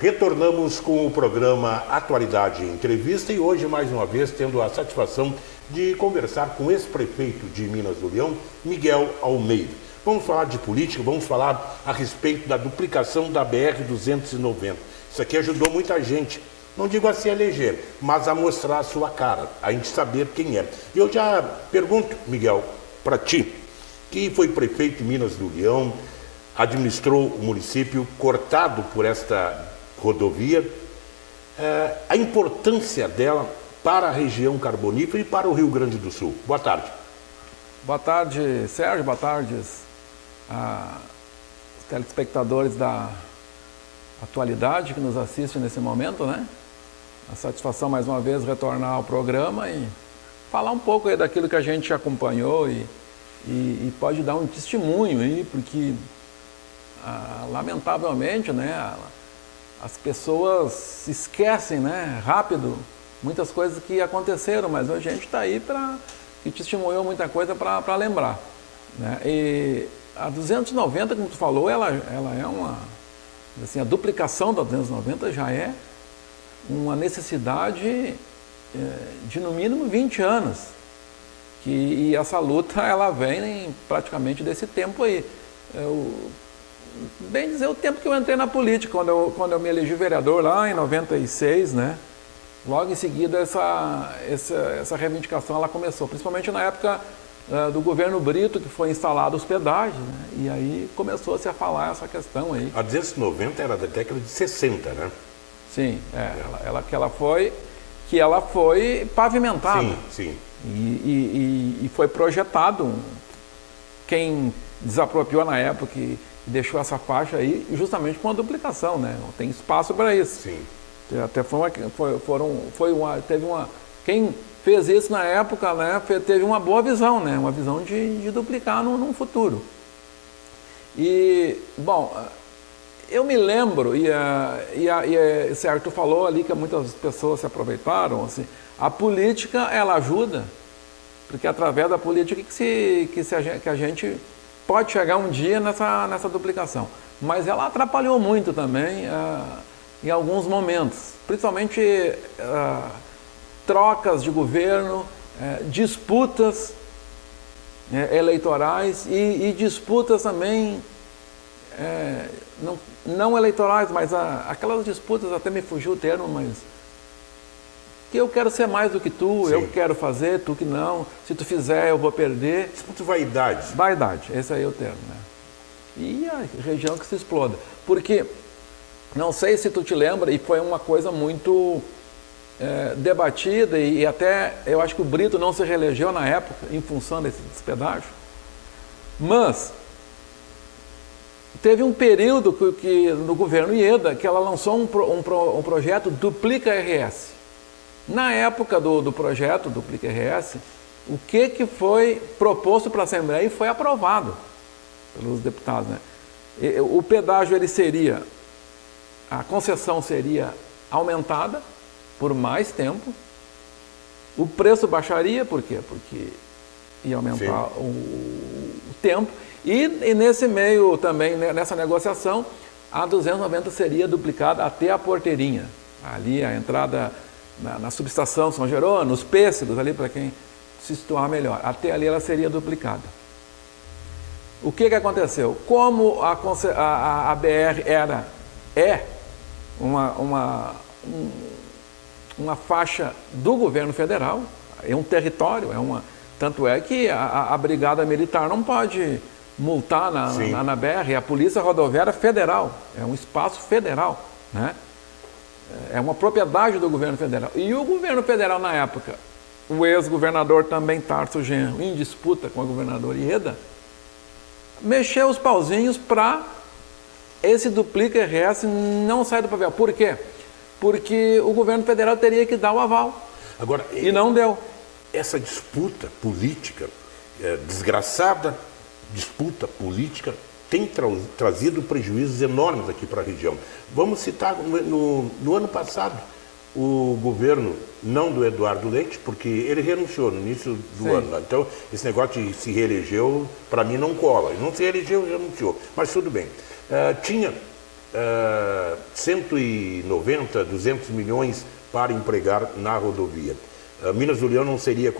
Retornamos com o programa Atualidade em Entrevista e hoje, mais uma vez, tendo a satisfação de conversar com o ex-prefeito de Minas do Leão, Miguel Almeida. Vamos falar de política, vamos falar a respeito da duplicação da BR-290. Isso aqui ajudou muita gente, não digo a se eleger, mas a mostrar a sua cara, a gente saber quem é. E eu já pergunto, Miguel, para ti, que foi prefeito de Minas do Leão, administrou o município cortado por esta rodovia, a importância dela para a região carbonífera e para o Rio Grande do Sul. Boa tarde. Boa tarde, Sérgio. Boa tarde, os telespectadores da Atualidade que nos assistem nesse momento, né? A satisfação, mais uma vez, retornar ao programa e falar um pouco aí daquilo que a gente acompanhou e pode dar um testemunho aí, porque, lamentavelmente, né, as pessoas esquecem, né, rápido muitas coisas que aconteceram, mas a gente está aí que testemunhou muita coisa para lembrar, né? E a 290, como tu falou, ela é uma, assim, a duplicação da 290 já é uma necessidade de no mínimo 20 anos, e essa luta ela vem praticamente desse tempo aí. Bem dizer, o tempo que eu entrei na política, quando eu me elegi vereador lá em 96, né? Logo em seguida essa reivindicação ela começou, principalmente na época do governo Brito, que foi instalado os pedágios, né? E aí começou-se a falar essa questão aí. A 290 era da década de 60, né? Sim, ela foi pavimentada. Sim, sim. E foi projetado, quem desapropriou na época e deixou essa faixa aí justamente com a duplicação, né? Tem espaço para isso. Sim. Até quem fez isso na época, né, teve uma boa visão, né? Uma visão de duplicar num futuro. E, bom, eu me lembro, certo, tu falou ali que muitas pessoas se aproveitaram, assim, a política, ela ajuda, porque é através da política que a gente pode chegar um dia nessa duplicação. Mas ela atrapalhou muito também em alguns momentos, principalmente trocas de governo, disputas eleitorais e disputas também não eleitorais, mas aquelas disputas, até me fugiu o termo, mas que eu quero ser mais do que tu, sim, eu quero fazer, tu que não, se tu fizer eu vou perder. Disputa vaidade. Vaidade, esse aí é o termo, né? E a região que se exploda. Porque, não sei se tu te lembra, e foi uma coisa muito debatida, e até eu acho que o Brito não se reelegeu na época, em função desse despedaço, mas teve um período que no governo Ieda, que ela lançou um projeto Duplica RS. Na época do projeto Duplica RS, o que foi proposto para a Assembleia e foi aprovado pelos deputados, né? O pedágio, a concessão seria aumentada por mais tempo, o preço baixaria, por quê? Porque ia aumentar o tempo, e nesse meio também, nessa negociação, a 290 seria duplicada até a Porteirinha, ali a entrada na subestação São Jerônimo, nos Pêssegos, ali para quem se situar melhor, até ali ela seria duplicada. O que aconteceu? Como a BR é uma faixa do governo federal, é um território, tanto é que a Brigada Militar não pode multar na BR, a Polícia Rodoviária Federal, é um espaço federal, né? É uma propriedade do governo federal. E o governo federal, na época, o ex-governador também, Tarso Genro, em disputa com a governadora Ieda, mexeu os pauzinhos para esse Duplica RS não sair do papel. Por quê? Porque o governo federal teria que dar o aval. Agora, e não deu. Essa disputa política, desgraçada disputa política, tem trazido prejuízos enormes aqui para a região. Vamos citar, no ano passado, o governo, não do Eduardo Leite, porque ele renunciou no início do ano. Então, esse negócio de se reelegeu, para mim, não cola. Ele não se reelegeu, renunciou. Mas tudo bem. Tinha 190, 200 milhões para empregar na rodovia. Minas do Leão não seria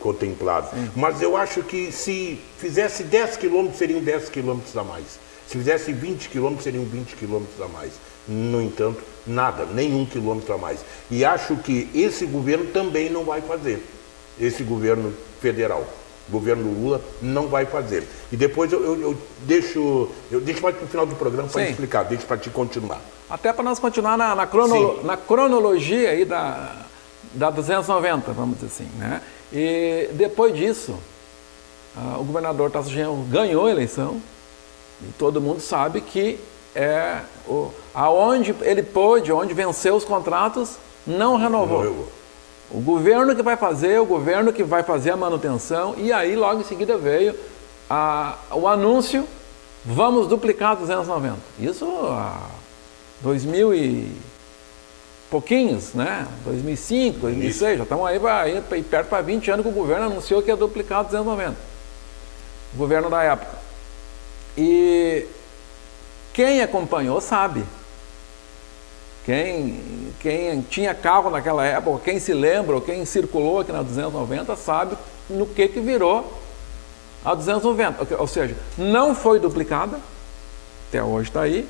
contemplado. Sim. Mas eu acho que se fizesse 10 quilômetros, seriam 10 quilômetros a mais. Se fizesse 20 quilômetros, seriam 20 quilômetros a mais. No entanto, nada, nem 1 quilômetro a mais. E acho que esse governo também não vai fazer. Esse governo federal, o governo Lula, não vai fazer. E depois eu deixo mais para o final do programa para explicar, deixo para te continuar. Até para nós continuar na cronologia aí da 290, vamos dizer assim, né? E depois disso, o governador Tarso Genro ganhou a eleição e todo mundo sabe que aonde ele pôde, onde venceu os contratos, não renovou. O governo que vai fazer, a manutenção, e aí logo em seguida veio o anúncio, vamos duplicar 290. Isso há 2000 e pouquinhos, né? 2005, 2006, já estamos aí perto para 20 anos que o governo anunciou que ia duplicar 290. O governo da época. E quem acompanhou sabe. Quem tinha carro naquela época, quem se lembra, ou quem circulou aqui na 290, sabe no que virou a 290. Ou seja, não foi duplicada, até hoje está aí,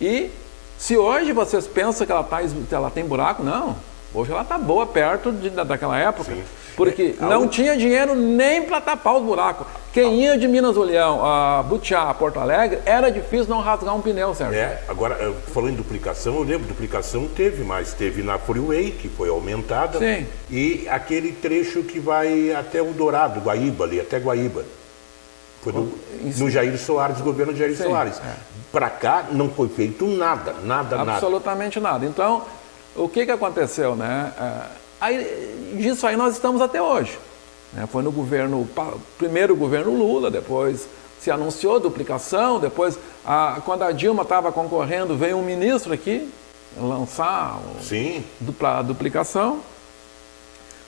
e se hoje vocês pensam que ela tem buraco, não. Hoje ela está boa perto daquela época. Sim. Porque não tinha dinheiro nem para tapar os buracos. Quem ia de Minas do Leão a Butiá, a Porto Alegre, era difícil não rasgar um pneu, Sérgio. Agora, falando em duplicação, eu lembro, duplicação teve na Freeway, que foi aumentada. Sim. E aquele trecho que vai até o Dourado, Guaíba, ali, até Guaíba. Foi no Jair Soares, governo de Jair Soares. Para cá não foi feito nada. Absolutamente nada. Então, o que aconteceu, né? Disso aí nós estamos até hoje. Foi no primeiro governo Lula, depois se anunciou duplicação, depois, quando a Dilma estava concorrendo, veio um ministro aqui lançar a duplicação.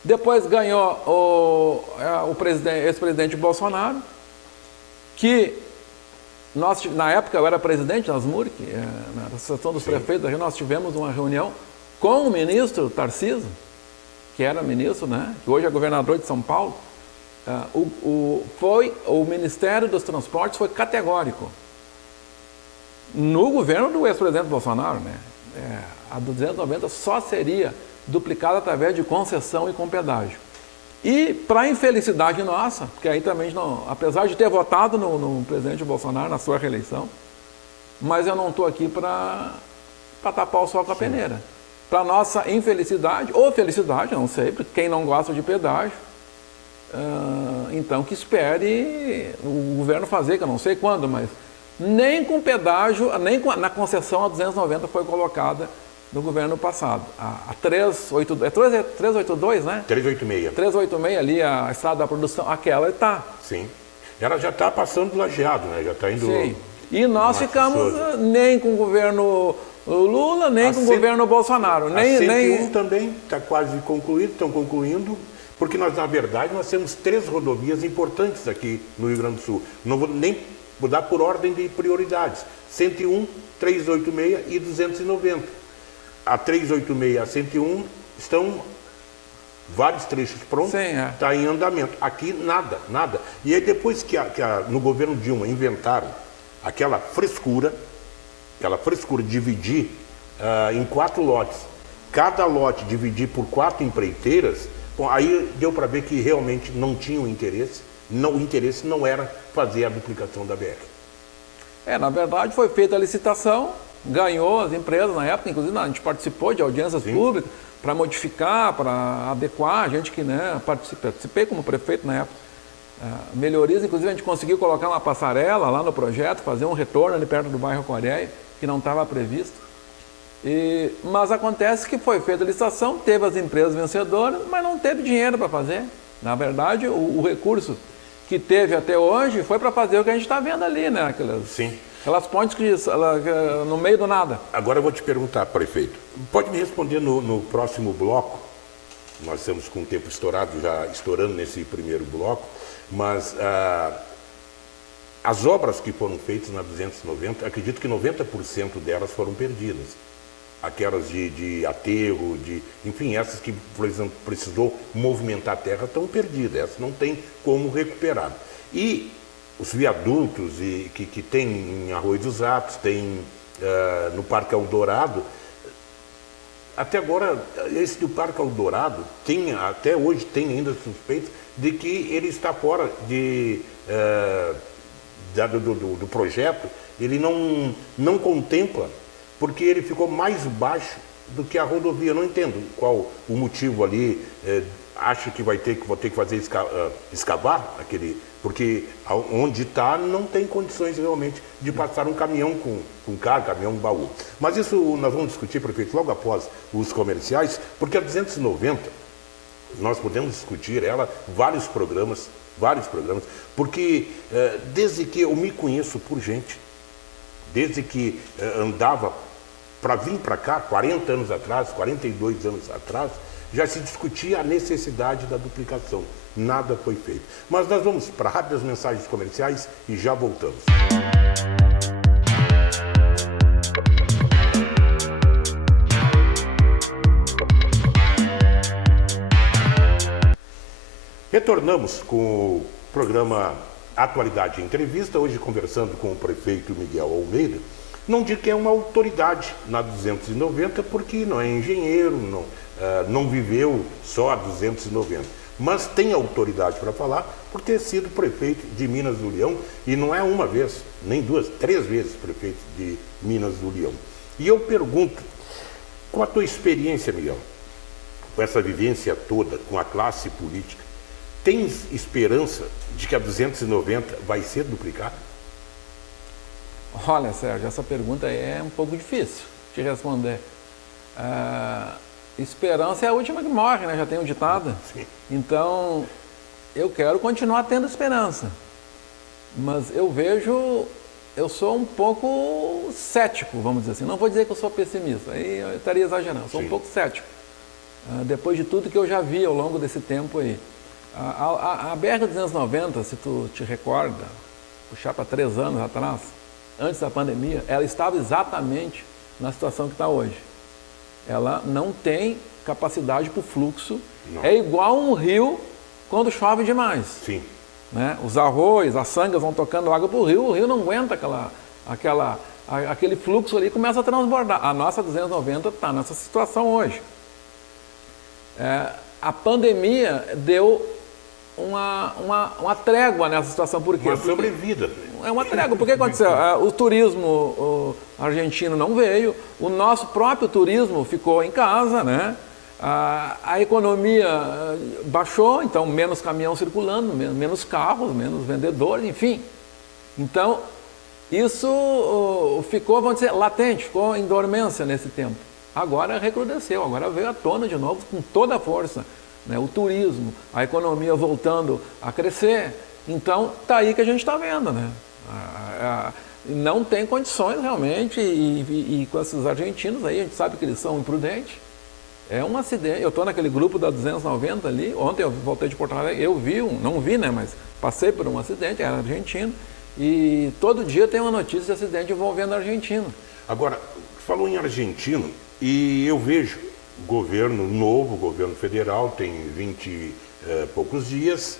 Depois ganhou o ex-presidente Bolsonaro, que na época eu era presidente da ASMURC, na Associação dos Prefeitos, nós tivemos uma reunião com o ministro Tarcísio, que era ministro, né, que hoje é governador de São Paulo. O Ministério dos Transportes foi categórico. No governo do ex-presidente Bolsonaro, né, a 290 só seria duplicada através de concessão e com pedágio. E, para infelicidade nossa, porque aí também, apesar de ter votado no presidente Bolsonaro na sua reeleição, mas eu não estou aqui para tapar o sol com a peneira. Para nossa infelicidade, ou felicidade, não sei, porque quem não gosta de pedágio, então que espere o governo fazer, que eu não sei quando, mas nem com pedágio, nem na concessão a 290 foi colocada no governo passado. A 382, né? 386. 386 ali, a estrada da produção, aquela está. Sim. Ela já está passando lajeado, né? Já está indo... Sim. E nós ficamos nem com o governo Lula, nem com o governo Bolsonaro. A 101 também está quase concluído, estão concluindo, porque na verdade, nós temos 3 rodovias importantes aqui no Rio Grande do Sul. Não vou nem mudar por ordem de prioridades. 101, 386 e 290. A 386 e a 101 estão vários trechos prontos, está em andamento. Aqui nada. E aí depois que no governo Dilma inventaram aquela frescura de dividir em 4 lotes, cada lote dividir por 4 empreiteiras, bom, aí deu para ver que realmente não tinha interesse. O interesse não era fazer a duplicação da BR. Na verdade foi feita a licitação, ganhou as empresas na época, inclusive a gente participou de audiências públicas para modificar, para adequar, a gente que participei como prefeito na época, melhorias, inclusive a gente conseguiu colocar uma passarela lá no projeto, fazer um retorno ali perto do bairro Coreia, que não estava previsto. Mas acontece que foi feita a licitação, teve as empresas vencedoras, mas não teve dinheiro para fazer. Na verdade, o recurso que teve até hoje foi para fazer o que a gente está vendo ali, né? Aquelas pontes no meio do nada. Agora eu vou te perguntar, prefeito, pode me responder no próximo bloco, nós estamos com o tempo estourado, já estourando nesse primeiro bloco, mas as obras que foram feitas na 290, acredito que 90% delas foram perdidas. Aquelas de aterro, enfim, essas que, por exemplo, precisou movimentar a terra estão perdidas, essas não tem como recuperar. E os viadutos que tem em Arroio dos Ratos, tem no Parque Eldorado, até agora, esse do Parque Eldorado, até hoje tem ainda suspeitos de que ele está fora do projeto, ele não contempla, porque ele ficou mais baixo do que a rodovia. Eu não entendo qual o motivo ali. Acho que vou ter que fazer escavar porque onde está não tem condições realmente de passar um caminhão com carga, caminhão baú. Mas isso nós vamos discutir, prefeito, logo após os comerciais, porque a 290, nós podemos discutir ela, vários programas, porque desde que eu me conheço por gente, desde que andava para vir para cá, 40 anos atrás, 42 anos atrás, já se discutia a necessidade da duplicação. Nada foi feito. Mas nós vamos para rápidas mensagens comerciais e já voltamos. Retornamos com o programa Atualidade em Entrevista, hoje conversando com o prefeito Miguel Almeida. Não digo que é uma autoridade na 290, porque não é engenheiro, não viveu só a 290, mas tem autoridade para falar por ter sido prefeito de Minas do Leão, e não é uma vez, nem duas, 3 vezes prefeito de Minas do Leão. E eu pergunto, com a tua experiência, Miguel, com essa vivência toda, com a classe política, tens esperança de que a 290 vai ser duplicada? Olha, Sérgio, essa pergunta é um pouco difícil de responder. Esperança é a última que morre, né? Já tem um ditado. Sim. Então, eu quero continuar tendo esperança. Mas eu sou um pouco cético, vamos dizer assim. Não vou dizer que eu sou pessimista, aí eu estaria exagerando. Eu sou um pouco cético. Depois de tudo que eu já vi ao longo desse tempo aí. A BR-290, se tu te recorda, puxar para 3 anos atrás, antes da pandemia, ela estava exatamente na situação que está hoje. Ela não tem capacidade para o fluxo. Não. É igual um rio quando chove demais. Sim. Né? Os arroios, as sangas vão tocando água para o rio não aguenta aquele fluxo ali, começa a transbordar. A nossa 290 está nessa situação hoje. A pandemia deu uma trégua nessa situação. Por quê? Uma sobrevida. É uma trégua. Por que aconteceu? O turismo argentino não veio, o nosso próprio turismo ficou em casa, né? A economia baixou, então menos caminhão circulando, menos carros, menos vendedores, enfim. Então, isso ficou, vamos dizer, latente, ficou em dormência nesse tempo. Agora recrudesceu, agora veio à tona de novo com toda a força. Né? O turismo, a economia voltando a crescer. Então, está aí que a gente está vendo, né? Não tem condições realmente, e com esses argentinos aí, a gente sabe que eles são imprudentes. É um acidente. Eu estou naquele grupo da 290 ali, ontem eu voltei de Porto Alegre, eu vi não vi, né, mas passei por um acidente, era argentino, e todo dia tem uma notícia de acidente envolvendo argentino. Agora, falou em argentino, e eu vejo governo novo, governo federal, tem 20 e poucos dias,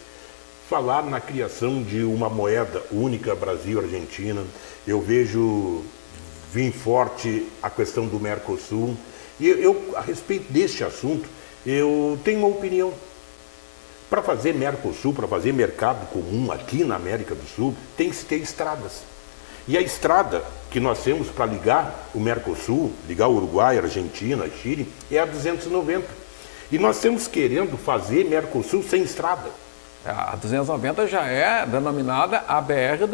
falar na criação de uma moeda única Brasil-Argentina. Eu vejo vir forte a questão do Mercosul. E a respeito deste assunto, eu tenho uma opinião. Para fazer Mercosul, para fazer mercado comum aqui na América do Sul, tem que se ter estradas. E a estrada que nós temos para ligar o Mercosul, ligar o Uruguai, a Argentina, a Chile, é a 290. E nós estamos querendo fazer Mercosul sem estrada. A 290 já é denominada a BR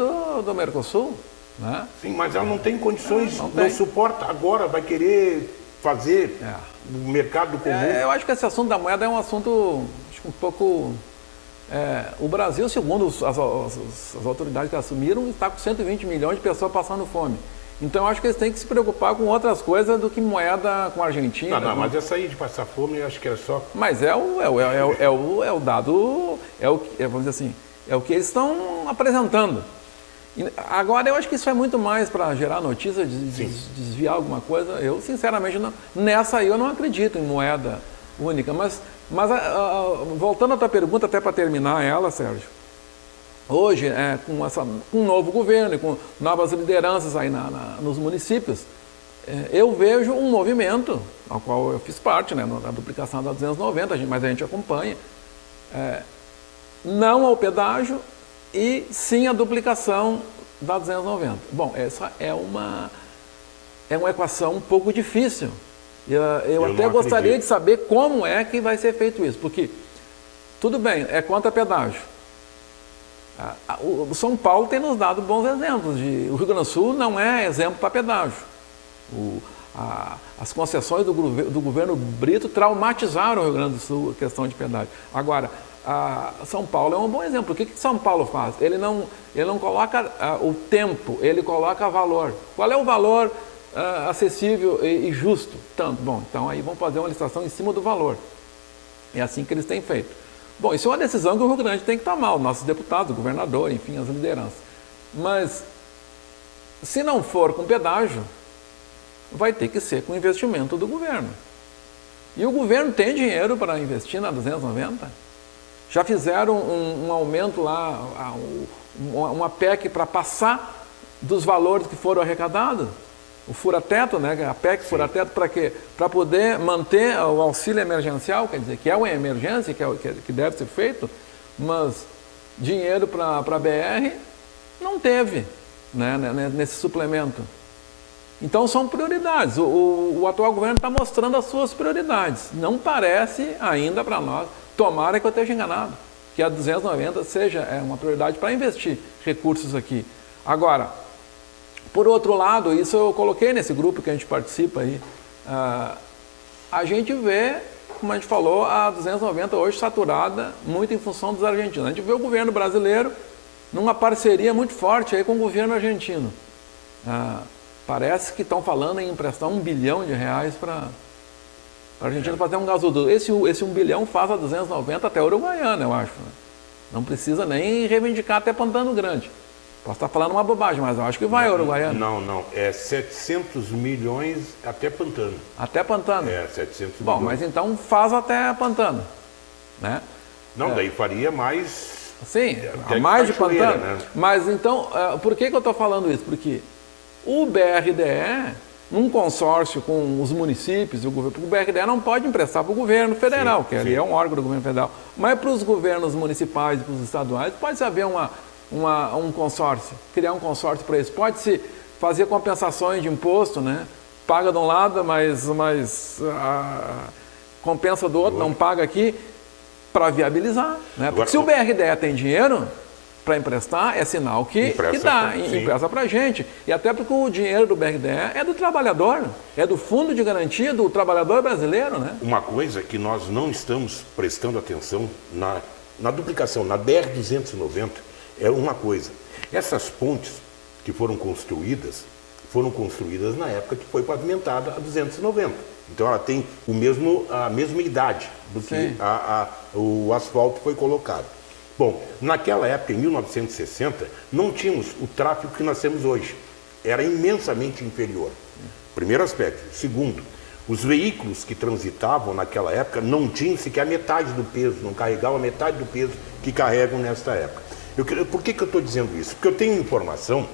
do Mercosul, né? Sim, mas ela não tem condições, não suporta. Agora vai querer fazer o mercado comum. Eu acho que esse assunto da moeda é um assunto um pouco... o Brasil, segundo as autoridades que assumiram, está com 120 milhões de pessoas passando fome. Então, eu acho que eles têm que se preocupar com outras coisas do que moeda com a Argentina. Não, mas essa aí de passar fome, eu acho que era só... Mas é o dado, vamos dizer assim, é o que eles estão apresentando. Agora, eu acho que isso é muito mais para gerar notícia, desviar alguma coisa. Eu, sinceramente, não, nessa aí eu não acredito em moeda única. Mas voltando à tua pergunta, até para terminar ela, Sérgio, hoje, com um novo governo e com novas lideranças aí nos municípios, eu vejo um movimento, ao qual eu fiz parte, né, na duplicação da 290, mas a gente acompanha, não ao pedágio e sim a duplicação da 290. Bom, essa é uma equação um pouco difícil. Eu até gostaria de saber como é que vai ser feito isso, porque, tudo bem, é contra pedágio. O São Paulo tem nos dado bons exemplos. O Rio Grande do Sul não é exemplo para pedágio. As concessões do governo Brito traumatizaram o Rio Grande do Sul a questão de pedágio. Agora, São Paulo é um bom exemplo. O que São Paulo faz? Ele não coloca o tempo, ele coloca valor. Qual é o valor acessível e justo? Tanto. Bom, então aí vão fazer uma licitação em cima do valor. É assim que eles têm feito. Bom, isso é uma decisão que o Rio Grande tem que tomar, os nossos deputados, o governador, enfim, as lideranças. Mas, se não for com pedágio, vai ter que ser com investimento do governo. E o governo tem dinheiro para investir na 290? Já fizeram um aumento lá, uma PEC para passar dos valores que foram arrecadados? O fura-teto, né? A PEC fura-teto para quê? Para poder manter o auxílio emergencial, quer dizer, que é uma emergência, que deve ser feito, mas dinheiro para a BR não teve, né, nesse suplemento. Então são prioridades. O atual governo está mostrando as suas prioridades. Não parece ainda para nós, tomara que eu esteja enganado, que a 290 seja uma prioridade para investir recursos aqui. Agora, por outro lado, isso eu coloquei nesse grupo que a gente participa aí, a gente vê, como a gente falou, a 290 hoje saturada muito em função dos argentinos. A gente vê o governo brasileiro numa parceria muito forte aí com o governo argentino. Parece que estão falando em emprestar R$1 bilhão para a Argentina fazer um gasoduto. Esse 1 bilhão faz a 290 até Uruguaiana, eu acho. Né? Não precisa nem reivindicar até Pantano Grande. Posso estar falando uma bobagem, mas eu acho que vai a Uruguaiana. Não. É 700 milhões até Pantano. Até Pantano? 700 milhões. Bom, mas então faz até Pantano. Né? Não, daí faria mais... Sim, mais de Pantano. Né? Mas então, por que eu estou falando isso? Porque o BRDE, num consórcio com os municípios e o governo, o BRDE não pode emprestar para o governo federal, que ali é um órgão do governo federal, mas para os governos municipais e para os estaduais pode haver um consórcio, criar um consórcio para isso. Pode-se fazer compensações de imposto, né? Paga de um lado, mas compensa do outro, não paga aqui, para viabilizar. Né? Porque se o BRDE tem dinheiro para emprestar, é sinal que dá, empresta para a gente. E até porque o dinheiro do BRDE é do trabalhador, é do Fundo de Garantia do Trabalhador Brasileiro. Né? Uma coisa que nós não estamos prestando atenção na duplicação, na BR-290, é uma coisa. Essas pontes que foram construídas na época que foi pavimentada a 290. Então ela tem a mesma idade do que o asfalto foi colocado. Bom, naquela época, em 1960, não tínhamos o tráfego que nós temos hoje. Era imensamente inferior. Primeiro aspecto. Segundo, os veículos que transitavam naquela época não tinham sequer a metade do peso, não carregavam a metade do peso que carregam nesta época. Por que eu estou dizendo isso? Porque eu tenho informação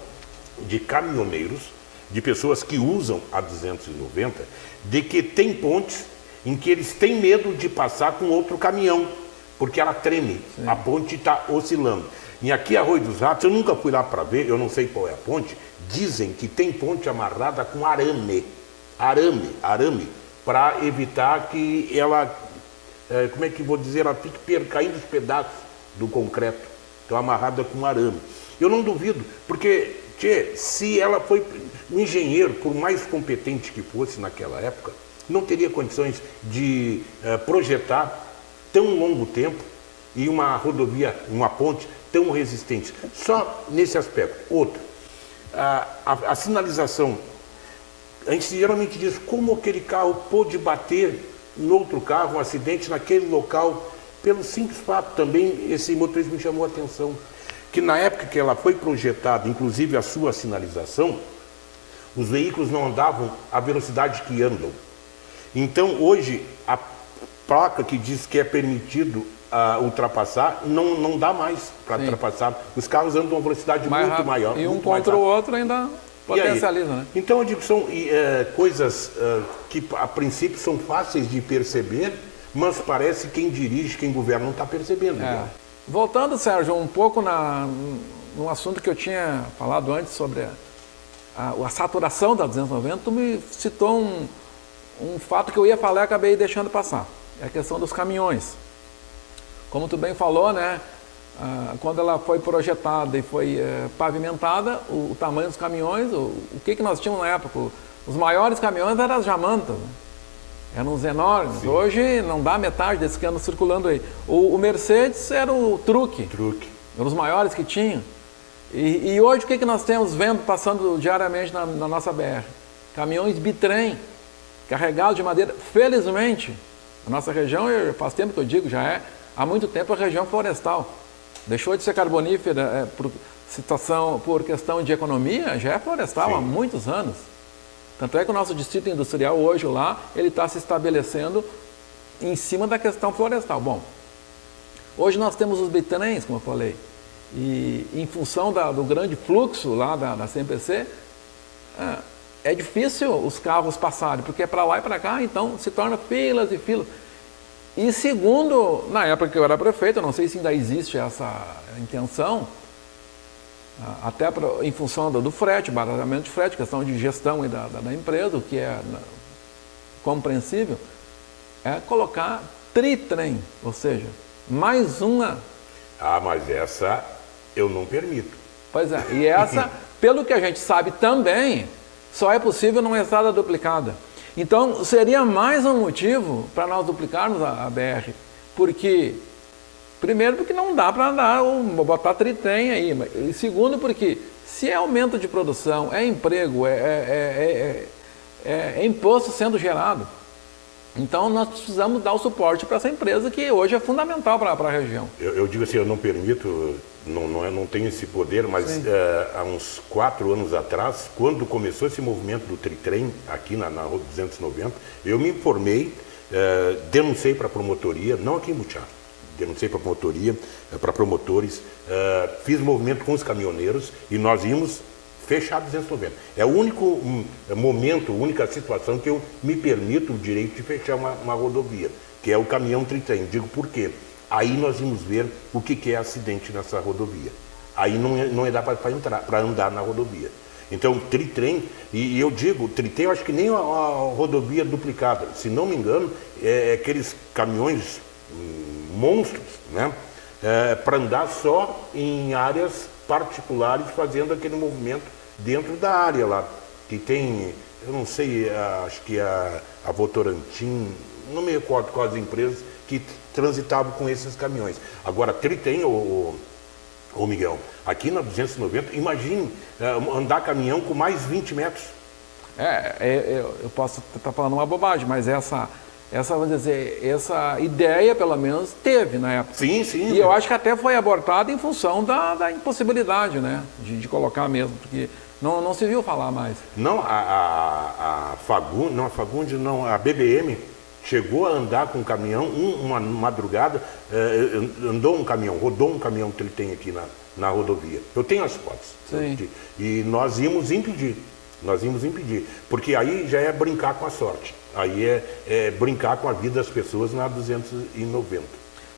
de caminhoneiros, de pessoas que usam a 290, de que tem pontes em que eles têm medo de passar com outro caminhão, porque ela treme, a ponte está oscilando. E aqui, Arroio dos Ratos, eu nunca fui lá para ver, eu não sei qual é a ponte, dizem que tem ponte amarrada com arame, para evitar que ela, como é que vou dizer, ela fique caindo os pedaços do concreto. Então, amarrada com arame. Eu não duvido, porque, se ela foi um engenheiro, por mais competente que fosse naquela época, não teria condições de projetar tão longo tempo e uma rodovia, uma ponte tão resistente. Só nesse aspecto. Outro, a sinalização. A gente geralmente diz como aquele carro pôde bater no outro carro, um acidente naquele local. Pelo simples fato também, esse motorista me chamou a atenção. que na época que ela foi projetada, inclusive a sua sinalização, os veículos não andavam à velocidade que andam. Então, hoje, a placa que diz que é permitido ultrapassar, não dá mais para ultrapassar. Os carros andam a uma velocidade muito maior. E um contra o outro ainda potencializa, né? Então, eu digo, são coisas que, a princípio, são fáceis de perceber, mas parece que quem dirige, quem governa, não está percebendo. Né? Voltando, Sérgio, um pouco no assunto que eu tinha falado antes sobre a saturação da 290, tu me citou um fato que eu ia falar e acabei deixando passar. É a questão dos caminhões. Como tu bem falou, né? Quando ela foi projetada e foi pavimentada, o tamanho dos caminhões, o que nós tínhamos na época? Os maiores caminhões eram as jamantas, né? Eram os enormes. Sim. Hoje não dá metade desses que andam circulando aí. O Mercedes era o truque. Eram os maiores que tinham. E hoje o que nós temos vendo passando diariamente na nossa BR? Caminhões bitrem, carregados de madeira. Felizmente, a nossa região, faz tempo que eu digo, já há muito tempo a região florestal. Deixou de ser carbonífera por questão de economia, já é florestal. Sim. Há muitos anos. Tanto é que o nosso distrito industrial hoje lá, ele está se estabelecendo em cima da questão florestal. Bom, hoje nós temos os bitrens, como eu falei, e em função do grande fluxo lá da CMPC, é difícil os carros passarem, porque é para lá e para cá, então se torna filas e filas. E segundo, na época que eu era prefeito, eu não sei se ainda existe essa intenção, até em função do frete, baratamento de frete, questão de gestão da empresa, o que é compreensível, é colocar tritrem, ou seja, mais uma... mas essa eu não permito. Pois é, e essa, pelo que a gente sabe também, só é possível numa estrada duplicada. Então, seria mais um motivo para nós duplicarmos a BR, porque... Primeiro, porque não dá para andar ou botar tritrem aí. E segundo, porque se é aumento de produção, é emprego, é imposto sendo gerado. Então, nós precisamos dar o suporte para essa empresa que hoje é fundamental para a região. Eu digo assim, eu não permito, não tenho esse poder, mas há uns 4 anos atrás, quando começou esse movimento do tritrem aqui na Rua 290, eu me informei, denunciei para a promotoria, não aqui em Butiá, denunciei para a promotoria, para promotores, fiz movimento com os caminhoneiros e nós íamos fechar 290. É o único momento, a única situação que eu me permito o direito de fechar uma rodovia, que é o caminhão tritrem. Digo por quê? Aí nós vamos ver o que é acidente nessa rodovia. Aí não é dá para andar na rodovia. Então, tritrem, e eu digo, tritrem, eu acho que nem a rodovia duplicada, se não me engano, é aqueles caminhões monstros, né? Para andar só em áreas particulares, fazendo aquele movimento dentro da área lá. Que tem, eu não sei, acho que a Votorantim, não me recordo quais empresas que transitavam com esses caminhões. Agora, tritrem, ô Miguel, aqui na 290, imagine andar caminhão com mais 20 metros. Eu posso estar falando uma bobagem, mas vamos dizer, essa ideia, pelo menos, teve na época. Sim, sim. E eu acho que até foi abortada em função da impossibilidade, né? De colocar mesmo, porque não se viu falar mais. Não, a Fagundes, a BBM chegou a andar com um caminhão, uma madrugada, rodou um caminhão que ele tem aqui na rodovia. Eu tenho as fotos. Sim. E nós íamos impedir, porque aí já é brincar com a sorte. Aí é brincar com a vida das pessoas na 290.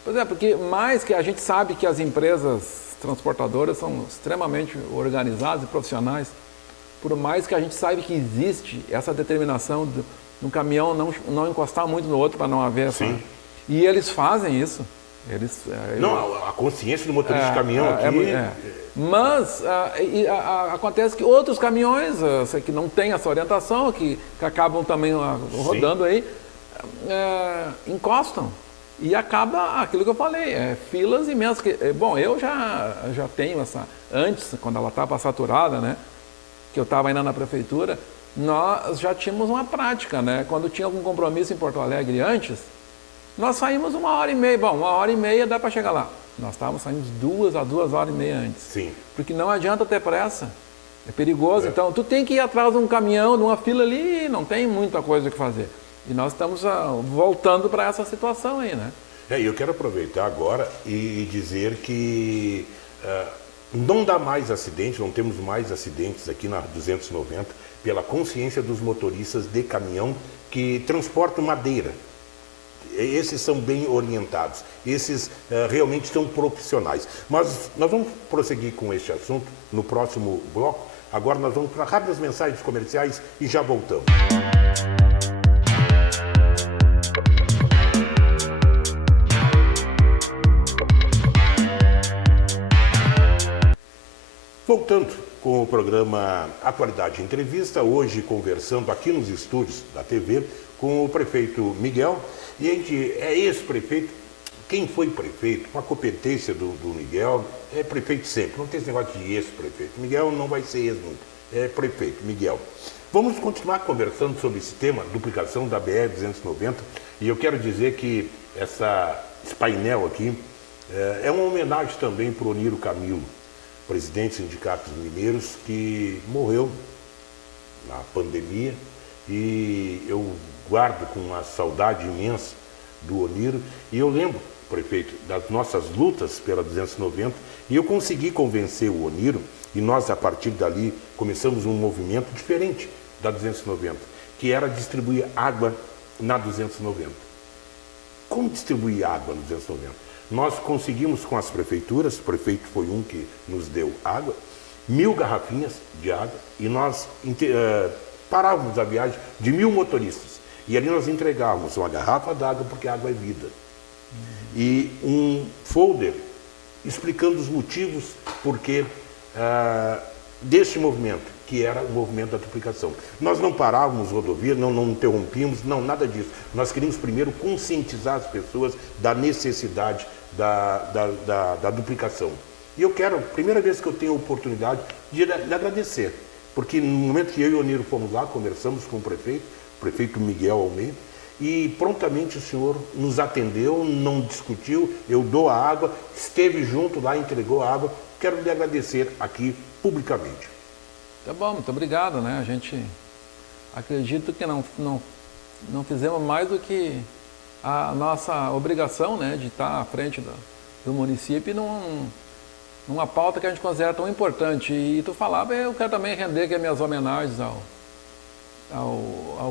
Pois é, porque mais que a gente sabe que as empresas transportadoras são extremamente organizadas e profissionais, por mais que a gente saiba que existe essa determinação no caminhão não encostar muito no outro para não haver essa... Sim. E eles fazem isso. A consciência do motorista de caminhão aqui... Mas acontece que outros caminhões que não têm essa orientação, que acabam também rodando aí, encostam. E acaba aquilo que eu falei, filas imensas. Bom, eu já tenho essa... Antes, quando ela estava saturada, né, que eu estava ainda na prefeitura, nós já tínhamos uma prática, né? Quando tinha algum compromisso em Porto Alegre antes, nós saímos 1h30. Bom, 1h30 dá para chegar lá. Nós estávamos saindo de 2 a 2h30 antes. Sim. Porque não adianta ter pressa. É perigoso. Então, tu tem que ir atrás de um caminhão, de uma fila ali, e não tem muita coisa o que fazer. E nós estamos voltando para essa situação aí, né? E eu quero aproveitar agora e dizer que não dá mais acidentes, não temos mais acidentes aqui na 290, pela consciência dos motoristas de caminhão que transportam madeira. Esses são bem orientados, esses realmente são profissionais. Mas nós vamos prosseguir com este assunto no próximo bloco. Agora nós vamos para rápidas mensagens comerciais e já voltamos. Voltando com o programa Atualidade Entrevista, hoje conversando aqui nos estúdios da TV com o prefeito Miguel. E a gente é ex-prefeito. Quem foi prefeito, com a competência do Miguel, é prefeito sempre. Não tem esse negócio de ex-prefeito. Miguel não vai ser ex nunca. É prefeito, Miguel. Vamos continuar conversando sobre esse tema, duplicação da BR-290. E eu quero dizer que esse painel aqui é uma homenagem também para o Oniro Camilo, presidente do Sindicato dos Mineiros, que morreu na pandemia, e eu guardo com uma saudade imensa do Oniro. E eu lembro, prefeito, das nossas lutas pela 290, e eu consegui convencer o Oniro, e nós, a partir dali, começamos um movimento diferente da 290, que era distribuir água na 290. Como distribuir água na 290? Nós conseguimos com as prefeituras, o prefeito foi um que nos deu água, 1000 garrafinhas de água, e nós parávamos a viagem de 1000 motoristas. E ali nós entregávamos uma garrafa d'água, porque água é vida. E um folder explicando os motivos porque deste movimento, que era o movimento da duplicação. Nós não parávamos rodovia, não interrompíamos, não, nada disso. Nós queríamos primeiro conscientizar as pessoas da necessidade da duplicação. E eu quero, primeira vez que eu tenho a oportunidade de lhe agradecer, porque no momento que eu e o Oniro fomos lá, conversamos com o prefeito Miguel Almeida, e prontamente o senhor nos atendeu, não discutiu, eu dou a água, esteve junto lá, entregou a água. Quero lhe agradecer aqui publicamente. Tá bom, muito obrigado, né? A gente acredita que não fizemos mais do que a nossa obrigação, né, de estar à frente do município numa pauta que a gente considera tão importante. E tu falava, eu quero também render aqui as minhas homenagens ao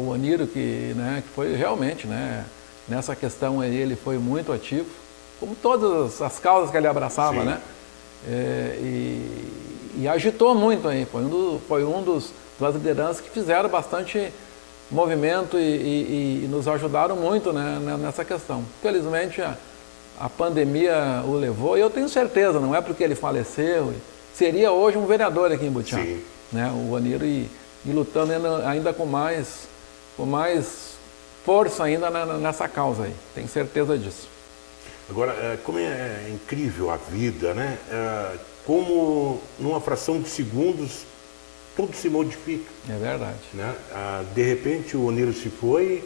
Oniro, que foi realmente, né, nessa questão aí, ele foi muito ativo, como todas as causas que ele abraçava. Sim. Né? E agitou muito aí, foi um das lideranças que fizeram bastante movimento e nos ajudaram muito, né, nessa questão. Felizmente a pandemia o levou, e eu tenho certeza, não é porque ele faleceu, seria hoje um vereador aqui em Butiá, né, o Oniro, e lutando ainda com mais força ainda nessa causa aí, tenho certeza disso. Agora, como é incrível a vida, né? Como numa fração de segundos tudo se modifica. É verdade. Né? De repente o Oniro se foi,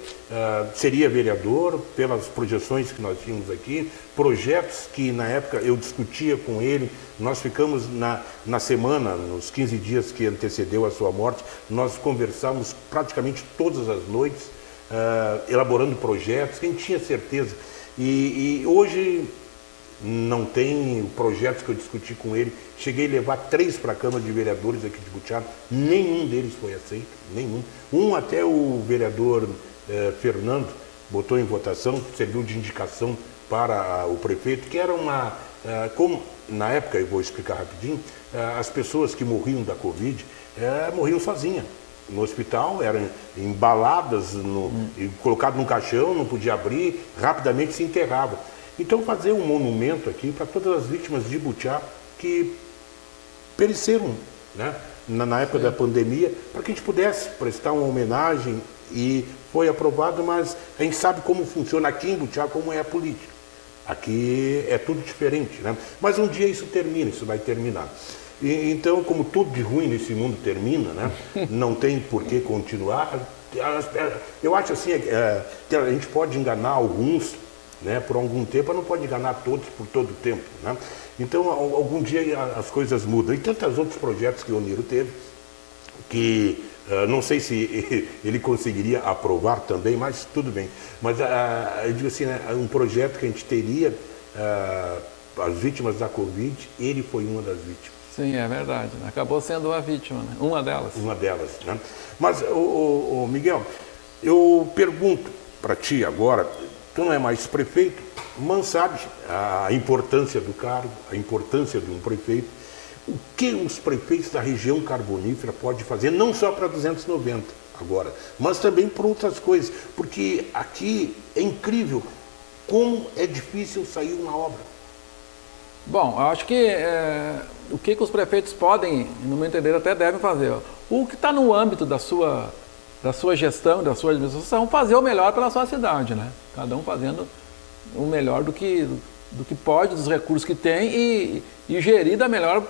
seria vereador, pelas projeções que nós tínhamos aqui, projetos que na época eu discutia com ele, nós ficamos na semana, nos 15 dias que antecedeu a sua morte, nós conversamos praticamente todas as noites, elaborando projetos, quem tinha certeza. E hoje não tem projetos que eu discuti com ele. Cheguei a levar 3 para a Câmara de Vereadores aqui de Butiá, nenhum deles foi aceito, nenhum. Até o vereador Fernando botou em votação, serviu de indicação para o prefeito, que era como na época, eu vou explicar rapidinho, as pessoas que morriam da Covid morriam sozinhas. No hospital, eram embaladas e colocadas num caixão, não podia abrir, rapidamente se enterravam. Então, fazer um monumento aqui para todas as vítimas de Butiá que pereceram, né, na época da pandemia, para que a gente pudesse prestar uma homenagem, e foi aprovado, mas a gente sabe como funciona aqui em Butiá, como é a política. Aqui é tudo diferente, né? Mas um dia isso termina, isso vai terminar. Então, como tudo de ruim nesse mundo termina, né? Não tem por que continuar. Eu acho assim, a gente pode enganar alguns né? Por algum tempo, não pode enganar todos por todo o tempo, né? Então, algum dia as coisas mudam. E tantos outros projetos que o Oniro teve, que não sei se ele conseguiria aprovar também, mas tudo bem. Mas eu digo assim, né, um projeto que a gente teria, as vítimas da Covid, ele foi uma das vítimas. Sim, é verdade. Acabou sendo uma vítima, né? Uma delas. Uma delas, né? Mas, Miguel, eu pergunto para ti agora, tu não é mais prefeito, mas sabe a importância do cargo, a importância de um prefeito. O que os prefeitos da região carbonífera podem fazer, não só para 290 agora, mas também para outras coisas, porque aqui é incrível como é difícil sair uma obra. Bom, eu acho que o que os prefeitos podem, no meu entender, até devem fazer. O que está no âmbito da sua gestão, da sua administração, fazer o melhor pela sua cidade, né? Cada um fazendo o melhor do que pode, dos recursos que tem e gerir da melhor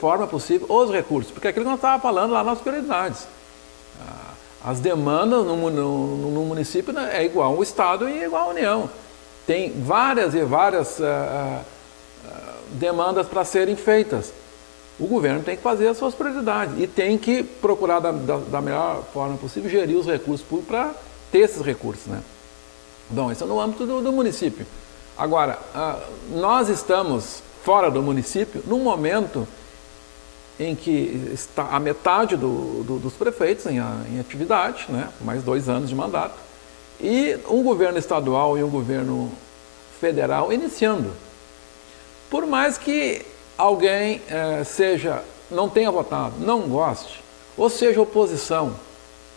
forma possível os recursos. Porque aquilo que nós estávamos falando lá nas prioridades. As demandas no município é igual ao Estado e igual à União. Tem várias e várias demandas para serem feitas. O governo tem que fazer as suas prioridades e tem que procurar da melhor forma possível gerir os recursos públicos para ter esses recursos, né? Bom, isso é no âmbito do município. Agora, nós estamos fora do município num momento em que está a metade dos prefeitos em atividade, né? Mais 2 anos de mandato, e um governo estadual e um governo federal iniciando. Por mais que alguém não tenha votado, não goste, ou seja oposição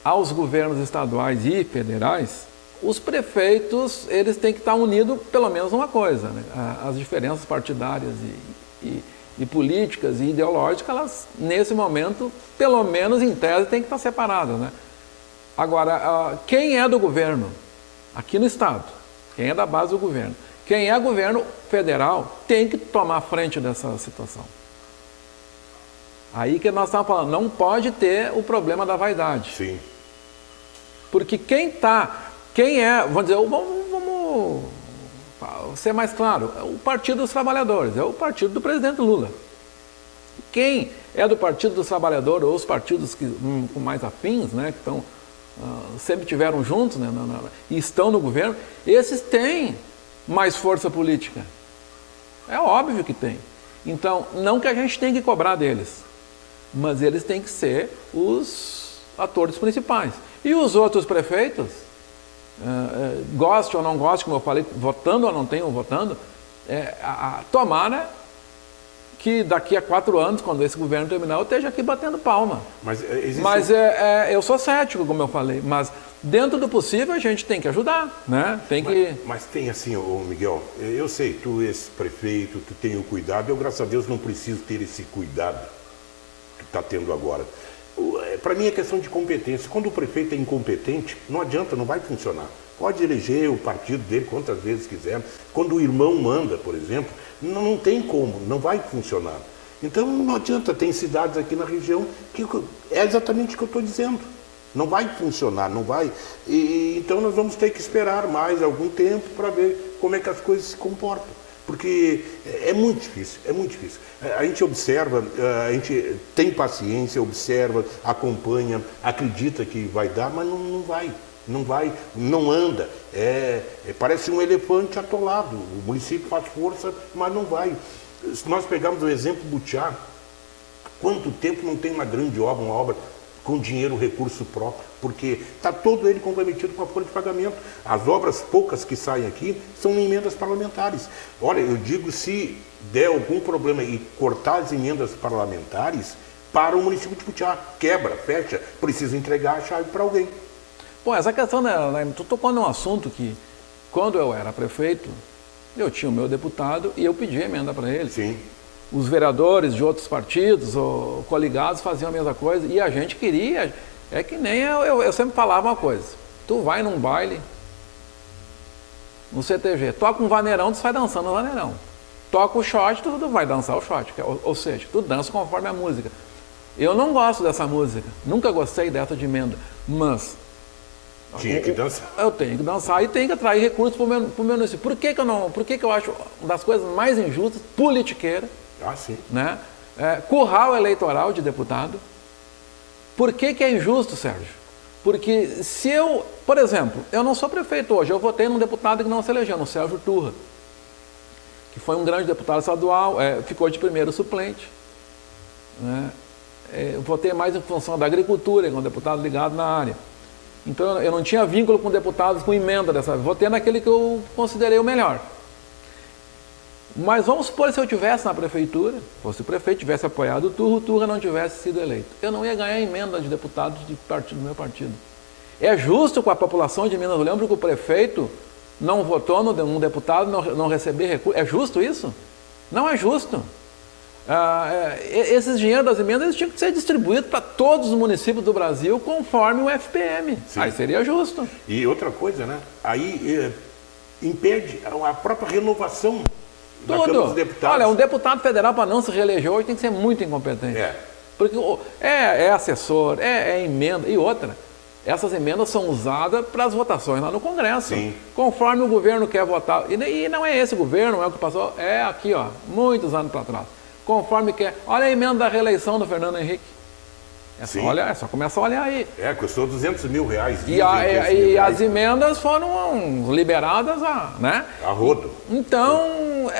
aos governos estaduais e federais, os prefeitos eles têm que estar unidos pelo menos numa coisa, né? As diferenças partidárias e políticas e ideológicas, elas, nesse momento, pelo menos em tese, têm que estar separadas, né? Agora, quem é do governo aqui no Estado, quem é da base do governo, quem é governo federal tem que tomar frente dessa situação. Aí que nós estamos falando, não pode ter o problema da vaidade. Sim. Porque vamos ser mais claro, é o Partido dos Trabalhadores, é o partido do presidente Lula. Quem é do Partido dos Trabalhadores, ou os partidos com mais afins, né, que estão, sempre tiveram juntos, né, e estão no governo, esses têm mais força política. É óbvio que tem. Então, não que a gente tenha que cobrar deles, mas eles têm que ser os atores principais. E os outros prefeitos, goste ou não goste, como eu falei, votando ou não tenham votando, tomara que daqui a 4 anos, quando esse governo terminar, eu esteja aqui batendo palma. Mas eu sou cético, como eu falei, mas dentro do possível a gente tem que ajudar, né? Mas tem assim, Miguel, eu sei, tu és prefeito, tu tem o cuidado, eu graças a Deus não preciso ter esse cuidado que está tendo agora. Para mim é questão de competência. Quando o prefeito é incompetente, não adianta, não vai funcionar. Pode eleger o partido dele quantas vezes quiser. Quando o irmão manda, por exemplo, não tem como, não vai funcionar. Então não adianta, tem cidades aqui na região que é exatamente o que eu estou dizendo. Não vai funcionar, não vai. Então nós vamos ter que esperar mais algum tempo para ver como é que as coisas se comportam. Porque é muito difícil, é muito difícil. A gente observa, a gente tem paciência, observa, acompanha, acredita que vai dar, mas não vai, não anda. Parece um elefante atolado. O município faz força, mas não vai. Se nós pegarmos o exemplo do Butiá, quanto tempo não tem uma grande obra, uma obra com dinheiro, recurso próprio, porque está todo ele comprometido com a folha de pagamento. As obras poucas que saem aqui são emendas parlamentares. Olha, eu digo, se der algum problema e cortar as emendas parlamentares, para o município de Butiá, quebra, fecha, precisa entregar a chave para alguém. Bom, essa questão, tu tocou num assunto que, quando eu era prefeito, eu tinha o meu deputado e eu pedi emenda para ele. Sim. Os vereadores de outros partidos ou coligados faziam a mesma coisa e a gente queria, é que nem eu sempre falava uma coisa, tu vai num baile, no CTG, toca um vaneirão, tu sai dançando no vaneirão, toca o shot, tu vai dançar o shot, ou seja, tu dança conforme a música. Eu não gosto dessa música, nunca gostei dessa de emenda, mas Tinha que dançar. Eu tenho que dançar e tenho que atrair recursos para o meu município. Por que eu acho uma das coisas mais injustas, politiqueira, Sim. né? Curral eleitoral de deputado. Por que é injusto, Sérgio? Porque se eu, por exemplo, eu não sou prefeito hoje, eu votei num deputado que não se elegeu, no Sérgio Turra, que foi um grande deputado estadual, ficou de primeiro suplente, né? Eu votei mais em função da agricultura, com um deputado ligado na área. Então eu não tinha vínculo com deputados com emenda dessa vez, votei naquele que eu considerei o melhor. Mas vamos supor se eu tivesse na prefeitura, fosse o prefeito, tivesse apoiado o Turra não tivesse sido eleito. Eu não ia ganhar emenda de deputados do meu partido. É justo com a população de Minas do Leão, porque o prefeito não votou num deputado, não receber recurso. É justo isso? Não é justo. Esses dinheiros das emendas tinham que ser distribuídos para todos os municípios do Brasil conforme o FPM. Sim. Aí seria justo. E outra coisa, né? Aí impede a própria renovação da Câmara dos Deputados. Olha, um deputado federal para não se reeleger hoje tem que ser muito incompetente. Porque é assessor, é emenda e outra. Essas emendas são usadas para as votações lá no Congresso. Sim. Conforme o governo quer votar. E não é esse governo, não é o que passou, é aqui, muitos anos para trás. Conforme quer. Olha a emenda da reeleição do Fernando Henrique. É só começa a olhar aí. Custou R$200 mil. E as emendas foram liberadas a rodo. Então,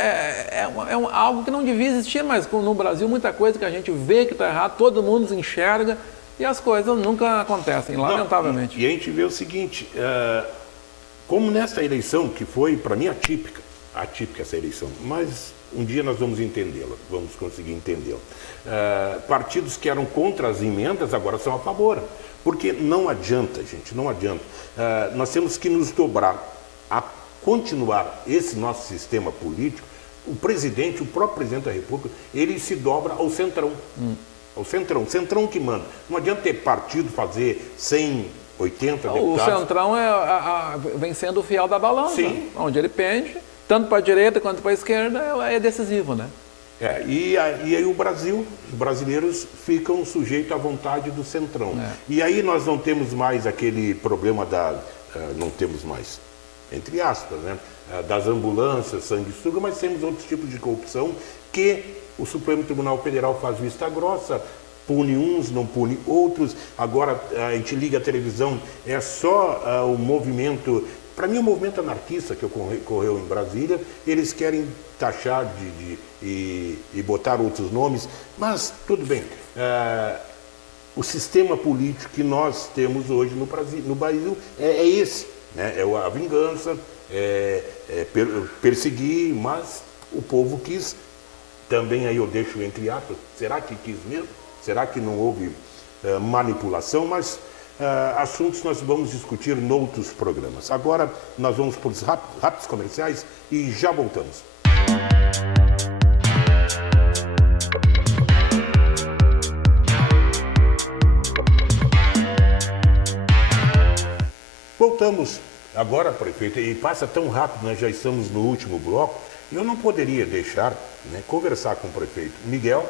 algo que não devia existir, mas no Brasil muita coisa que a gente vê que está errado, todo mundo se enxerga e as coisas nunca acontecem, lamentavelmente. E a gente vê o seguinte, como nessa eleição, que foi para mim atípica essa eleição, mas um dia nós vamos entendê-la, vamos conseguir entendê-la. Partidos que eram contra as emendas agora são a favor, porque não adianta, gente, não adianta. Nós temos que nos dobrar a continuar esse nosso sistema político. O próprio presidente da República, ele se dobra ao centrão. Ao centrão que manda. Não adianta ter partido fazer 180 deputados. O centrão vem sendo o fiel da balança. Sim. Onde ele pende, tanto para a direita quanto para a esquerda, é decisivo, né? E aí os brasileiros ficam sujeitos à vontade do centrão. E aí nós não temos mais aquele problema não temos mais, entre aspas, né? Das ambulâncias, sanguessuga, mas temos outros tipos de corrupção que o Supremo Tribunal Federal faz vista grossa, pune uns, não pune outros. Agora a gente liga a televisão, é só o movimento, para mim o movimento anarquista que ocorreu em Brasília, eles querem taxar e botar outros nomes, mas tudo bem. O sistema político que nós temos hoje no Brasil é esse, né? É a vingança, perseguir, mas o povo quis. Também aí eu deixo entre aspas, será que quis mesmo? Será que não houve manipulação? Mas assuntos nós vamos discutir em outros programas. Agora nós vamos para os rápidos comerciais e já voltamos. Voltamos agora, prefeito, e passa tão rápido, nós já estamos no último bloco. Eu não poderia deixar, conversar com o prefeito Miguel,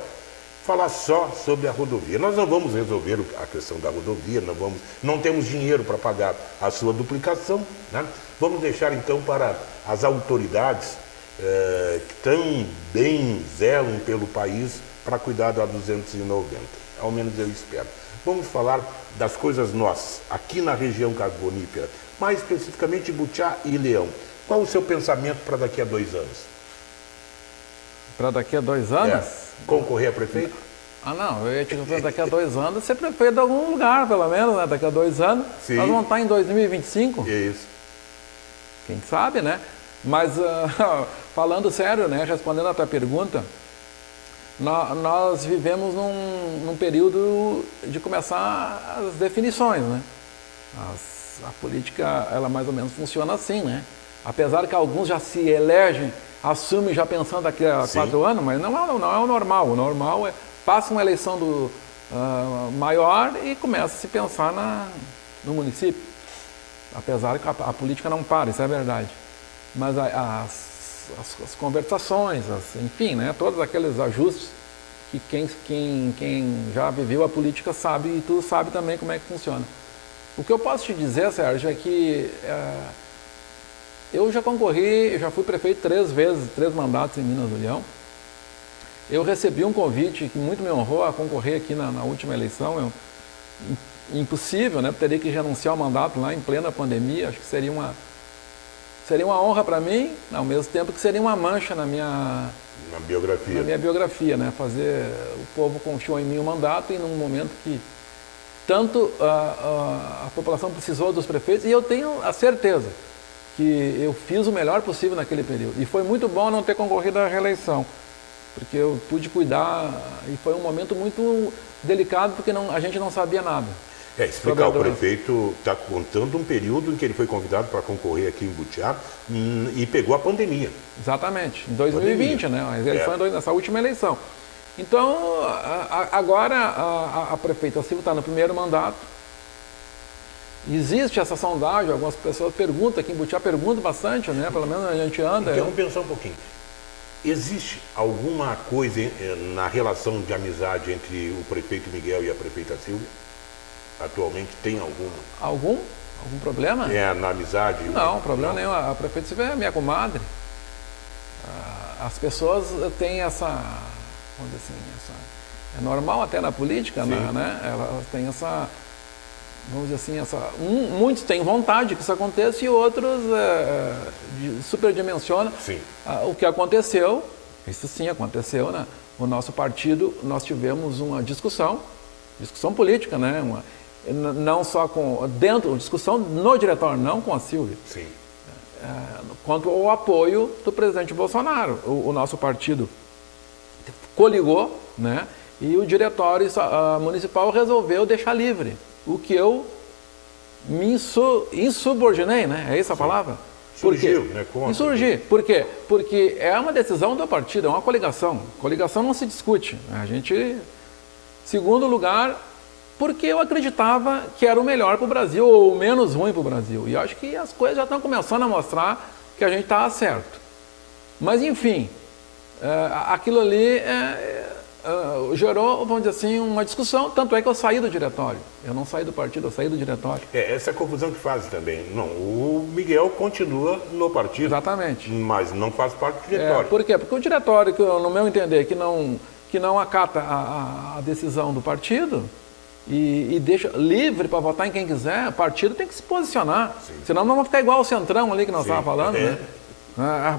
falar só sobre a rodovia. Nós não vamos resolver a questão da rodovia, não temos dinheiro para pagar a sua duplicação, né? Vamos deixar então para as autoridades que também zelam pelo país para cuidar da 290, ao menos eu espero. Vamos falar das coisas nossas, aqui na região carbonífera, mais especificamente Butiá e Leão. Qual o seu pensamento para daqui a 2 anos? Para daqui a 2 anos? Concorrer a prefeito? Não, eu ia te dizer, daqui a 2 anos ser prefeito de algum lugar, pelo menos, né? Daqui a 2 anos. Sim. Nós vamos estar em 2025. Isso. Quem sabe, né? Mas, falando sério, né? Respondendo a tua pergunta, nós vivemos num período de começar as definições, né? A política, ela mais ou menos funciona assim, né? Apesar que alguns já se elegem, assumem já pensando daqui a 4 anos, mas não é o normal. O normal é, passa uma eleição maior e começa a se pensar no município. Apesar que a política não para, isso é verdade. Mas as conversações, enfim, né? Todos aqueles ajustes que quem já viveu a política sabe, e tu sabe também como é que funciona. O que eu posso te dizer, Sérgio, é que eu já concorri, eu já fui prefeito 3 vezes, 3 mandatos em Minas do Leão. Eu recebi um convite que muito me honrou a concorrer aqui na última eleição. Impossível, né? Teria que renunciar ao mandato lá em plena pandemia. Acho que seria uma honra para mim, ao mesmo tempo que seria uma mancha na minha biografia, né? Fazer o povo confiou em mim o mandato e num momento que tanto a população precisou dos prefeitos, e eu tenho a certeza que eu fiz o melhor possível naquele período. E foi muito bom não ter concorrido à reeleição, porque eu pude cuidar, e foi um momento muito delicado, porque a gente não sabia nada. Explicar, o prefeito está contando um período em que ele foi convidado para concorrer aqui em Butiá e pegou a pandemia. Exatamente, em 2020, né? Mas ele foi nessa última eleição. Então, agora a prefeita Silvia está no primeiro mandato. Existe essa sondagem, algumas pessoas perguntam, aqui em Butiá perguntam bastante, né? Pelo menos a gente anda. Então, vamos pensar um pouquinho. Existe alguma coisa na relação de amizade entre o prefeito Miguel e a prefeita Silvia? Atualmente tem alguma? Algum problema? Na amizade? Não, problema nenhum. A prefeita Silvia é minha comadre. As pessoas têm essa, vamos dizer assim, é normal até na política, né? Elas têm essa, vamos dizer assim, muitos têm vontade que isso aconteça e outros superdimensionam o que aconteceu. Isso sim aconteceu, né? O nosso partido, nós tivemos uma discussão política, né? Não só discussão no diretório, não com a Silvia. Sim. Quanto ao apoio do presidente Bolsonaro. O nosso partido coligou, né? E o diretório municipal resolveu deixar livre. O que eu me insubordinei, né? É essa a palavra? Surgiu, né? Insurgir. Por quê? Porque é uma decisão do partido, é uma coligação. Coligação não se discute. A gente... Segundo lugar, porque eu acreditava que era o melhor para o Brasil, ou o menos ruim para o Brasil. E acho que as coisas já estão começando a mostrar que a gente está certo. Mas, enfim, aquilo ali gerou, vamos dizer assim, uma discussão. Tanto é que eu saí do diretório. Eu não saí do partido, eu saí do diretório. Essa é a confusão que faz também. Não, o Miguel continua no partido. Exatamente. Mas não faz parte do diretório. Por quê? Porque o diretório, no meu entender, que não acata a decisão do partido e deixa livre para votar em quem quiser, o partido tem que se posicionar. Sim. Senão nós vamos ficar igual o Centrão ali que nós estávamos falando. Né?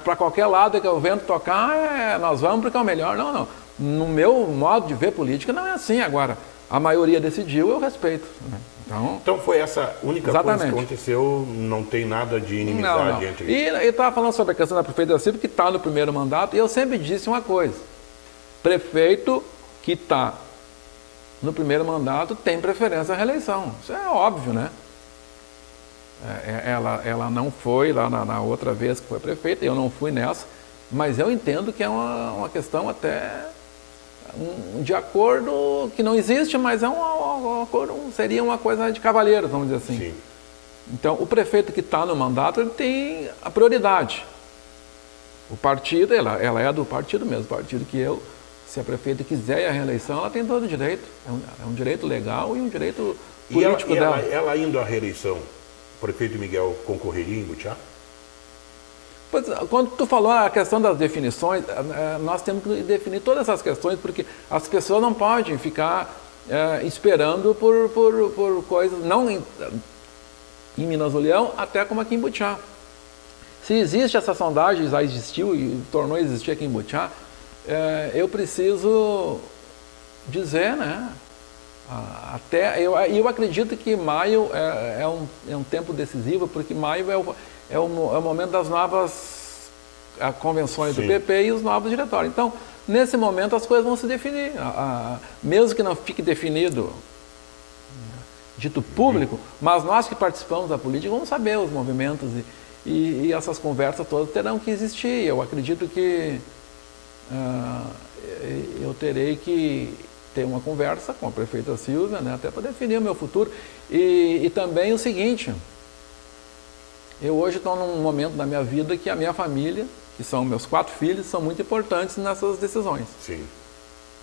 Para qualquer lado que o vento tocar, nós vamos porque é o melhor. Não. No meu modo de ver política não é assim. Agora, a maioria decidiu, eu respeito. Né? Então foi essa única coisa que aconteceu, não tem nada de inimizade entre eles. E eu estava falando sobre a questão da prefeita Silvia, que está no primeiro mandato, e eu sempre disse uma coisa. Prefeito que está no primeiro mandato tem preferência à reeleição. Isso é óbvio, né? Ela não foi lá na outra vez que foi prefeita, eu não fui nessa, mas eu entendo que é uma questão até de acordo que não existe, mas é um acordo, seria uma coisa de cavalheiros, vamos dizer assim. Sim. Então, o prefeito que está no mandato, ele tem a prioridade. O partido, ela é do partido mesmo, partido que eu... Se a prefeita quiser ir à reeleição, ela tem todo o direito. É um direito legal e um direito político dela. Ela indo à reeleição, o prefeito Miguel concorreria em Butiá? Pois, quando tu falou a questão das definições, nós temos que definir todas essas questões, porque as pessoas não podem ficar esperando por coisas, não em Minas do Leão, até como aqui em Butiá. Se existe essa sondagem, já existiu e tornou a existir aqui em Butiá, eu preciso dizer, né? Eu acredito que maio é um tempo decisivo, porque maio é o momento das novas convenções do PP e os novos diretórios. Então, nesse momento, as coisas vão se definir. Mesmo que não fique definido, dito público, mas nós que participamos da política vamos saber os movimentos e essas conversas todas terão que existir. Eu acredito que eu terei que ter uma conversa com a prefeita Silvia, né, até para definir o meu futuro. E também o seguinte, eu hoje estou num momento da minha vida que a minha família, que são meus 4 filhos, são muito importantes nessas decisões. Sim.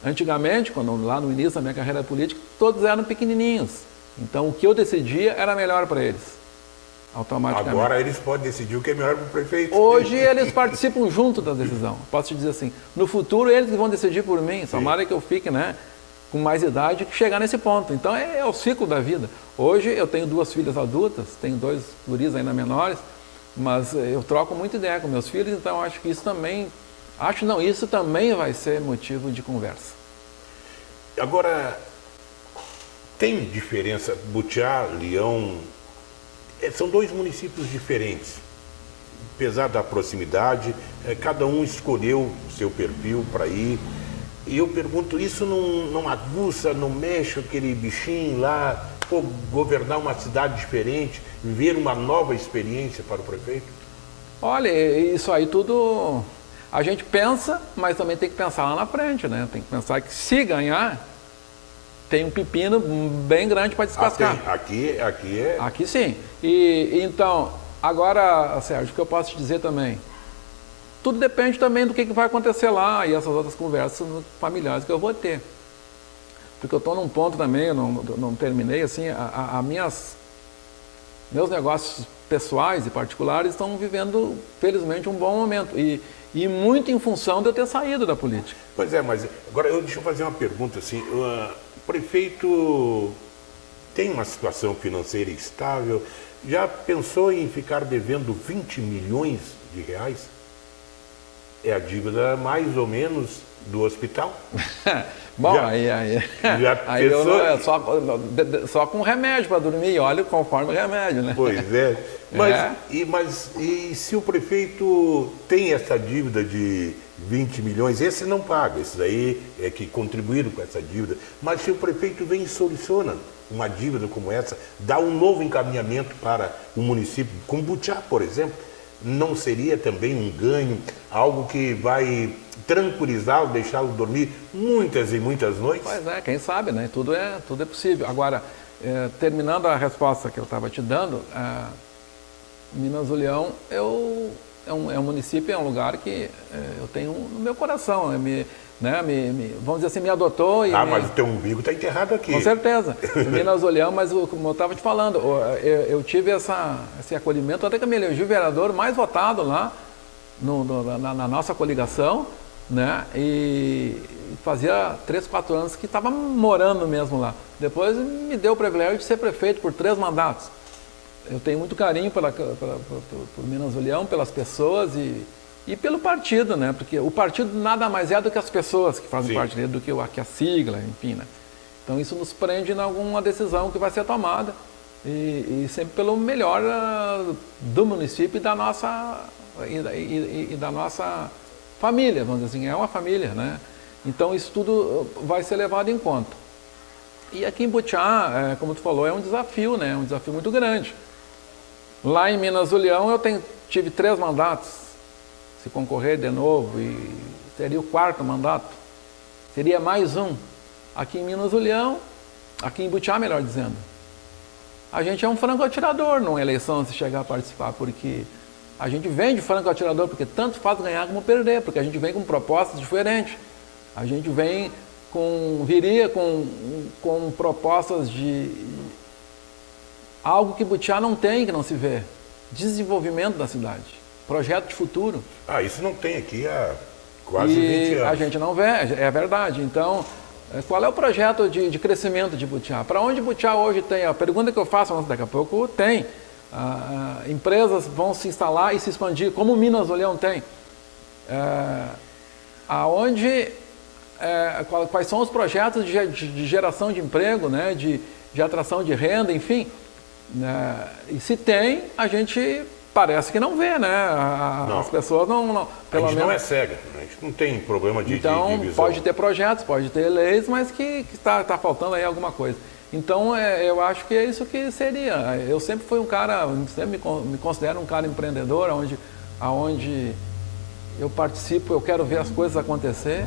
Antigamente, lá no início da minha carreira política, todos eram pequenininhos. Então, o que eu decidia era melhor para eles, automaticamente. Agora eles podem decidir o que é melhor para o prefeito. Hoje eles participam junto da decisão. Posso te dizer assim, no futuro eles vão decidir por mim. Tomara que eu fique, né, com mais idade que chegar nesse ponto. Então é o ciclo da vida. Hoje eu tenho 2 filhas adultas, tenho 2 guris ainda menores, mas eu troco muita ideia com meus filhos, então acho que isso também, isso também vai ser motivo de conversa. Agora, tem diferença, Butiá, Leão, são 2 municípios diferentes, apesar da proximidade, cada um escolheu o seu perfil para ir. E eu pergunto, isso não aguça, não mexe aquele bichinho lá, governar uma cidade diferente, viver uma nova experiência para o prefeito? Olha, isso aí tudo a gente pensa, mas também tem que pensar lá na frente, né? Tem que pensar que se ganhar, tem um pepino bem grande para descascar. Aqui sim. E então, agora, Sérgio, o que eu posso te dizer também? Tudo depende também do que vai acontecer lá e essas outras conversas familiares que eu vou ter. Porque eu estou num ponto também, eu não terminei, assim, meus negócios pessoais e particulares estão vivendo, felizmente, um bom momento. E muito em função de eu ter saído da política. Pois é, mas agora deixa eu fazer uma pergunta assim. O prefeito tem uma situação financeira estável? Já pensou em ficar devendo 20 milhões de reais? É a dívida mais ou menos do hospital? Bom, já só com remédio para dormir, olha conforme o remédio, né? Pois é. E se o prefeito tem essa dívida de 20 milhões, esse não paga, esses aí é que contribuíram com essa dívida, mas se o prefeito vem e soluciona uma dívida como essa, dá um novo encaminhamento para o município, como Butiá, por exemplo, não seria também um ganho, algo que vai tranquilizá-lo, deixá-lo dormir muitas e muitas noites? Pois é, quem sabe, né? Tudo é possível. Agora, terminando a resposta que eu estava te dando, Minas do Leão é um município, é um lugar que eu tenho no meu coração, vamos dizer assim, me adotou. Mas o teu umbigo está enterrado aqui. Com certeza. Minas do Leão, mas como eu estava te falando, eu tive esse acolhimento, até que eu me elegi o vereador mais votado lá na nossa coligação, né? E fazia 3, 4 anos que estava morando mesmo lá. Depois me deu o privilégio de ser prefeito por 3 mandatos. Eu tenho muito carinho por Minas do Leão, pelas pessoas e pelo partido, né? Porque o partido nada mais é do que as pessoas que fazem parte dele, do que a sigla, enfim, né? Então isso nos prende em alguma decisão que vai ser tomada e sempre pelo melhor do município e da nossa família, vamos dizer assim, é uma família, né? Então isso tudo vai ser levado em conta. E aqui em Butiá, como tu falou, é um desafio, né? É um desafio muito grande. Lá em Minas do Leão eu tive 3 mandatos. Se concorrer de novo, e seria o 4º mandato, seria mais um. Aqui em Minas do Leão, aqui em Butiá, melhor dizendo, a gente é um franco atirador numa eleição se chegar a participar, porque a gente vem de franco atirador, porque tanto faz ganhar como perder, porque a gente vem com propostas diferentes, a gente vem viria com propostas de algo que Butiá não tem, que não se vê, desenvolvimento da cidade. Projeto de futuro. Isso não tem aqui há quase 20 anos. A gente não vê, é verdade. Então, qual é o projeto de crescimento de Butiá? Para onde Butiá hoje tem? A pergunta que eu faço, daqui a pouco, tem. Empresas vão se instalar e se expandir, como Minas do Leão tem. Quais são os projetos de geração de emprego, né? de atração de renda, enfim. E se tem, a gente... Parece que não vê, né? As pessoas não pelo menos não é cega, a gente não tem problema de então, visão. Pode ter projetos, pode ter leis, mas que está faltando aí alguma coisa. Então, eu acho que é isso que seria. Eu sempre fui um cara, sempre me considero um cara empreendedor, onde eu participo, eu quero ver as coisas acontecer.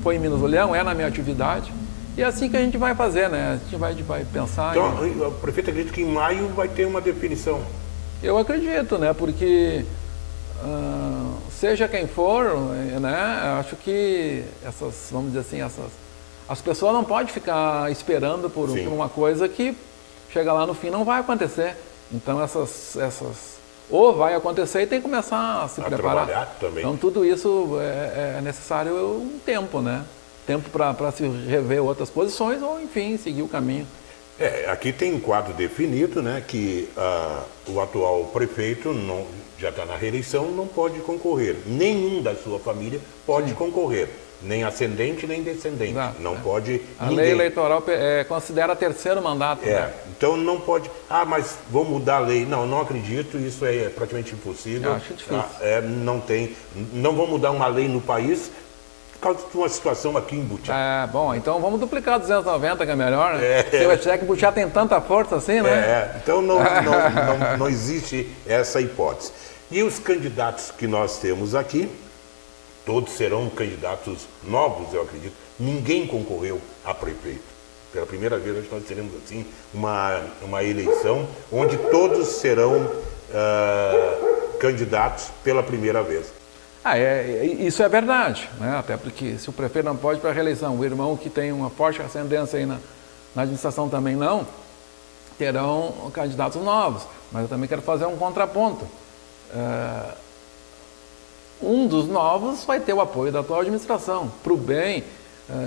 Foi em Minas do Leão, é na minha atividade. E é assim que a gente vai fazer, né? A gente vai pensar... Então, o prefeito acredita que em maio vai ter uma definição. Eu acredito, né? Porque seja quem for, né? Acho que vamos dizer assim, as pessoas não podem ficar esperando por uma coisa que chega lá no fim não vai acontecer. Então ou vai acontecer e tem que começar a se preparar. Trabalhar também. Então tudo isso é necessário um tempo, né? Tempo para se rever outras posições ou, enfim, seguir o caminho. Aqui tem um quadro definido, né, que o atual prefeito já está na reeleição, não pode concorrer. Nenhum da sua família pode concorrer. Nem ascendente, nem descendente. Exato, não pode A ninguém. lei eleitoral considera terceiro mandato. Né? Então não pode... mas vou mudar a lei. Não acredito, isso é praticamente impossível. Eu acho difícil. Não vou mudar uma lei no país por causa de uma situação aqui em Butiá. Bom, então vamos duplicar 290, que é melhor, né? Se eu achar que Butiá tem tanta força assim, né? Então não existe essa hipótese. E os candidatos que nós temos aqui, todos serão candidatos novos, eu acredito. Ninguém concorreu a prefeito. Pela primeira vez nós teremos assim uma eleição onde todos serão candidatos pela primeira vez. Isso é verdade, né? Até porque se o prefeito não pode para a reeleição, o irmão que tem uma forte ascendência aí na administração também não, terão candidatos novos. Mas eu também quero fazer um contraponto. Um dos novos vai ter o apoio da atual administração, para o bem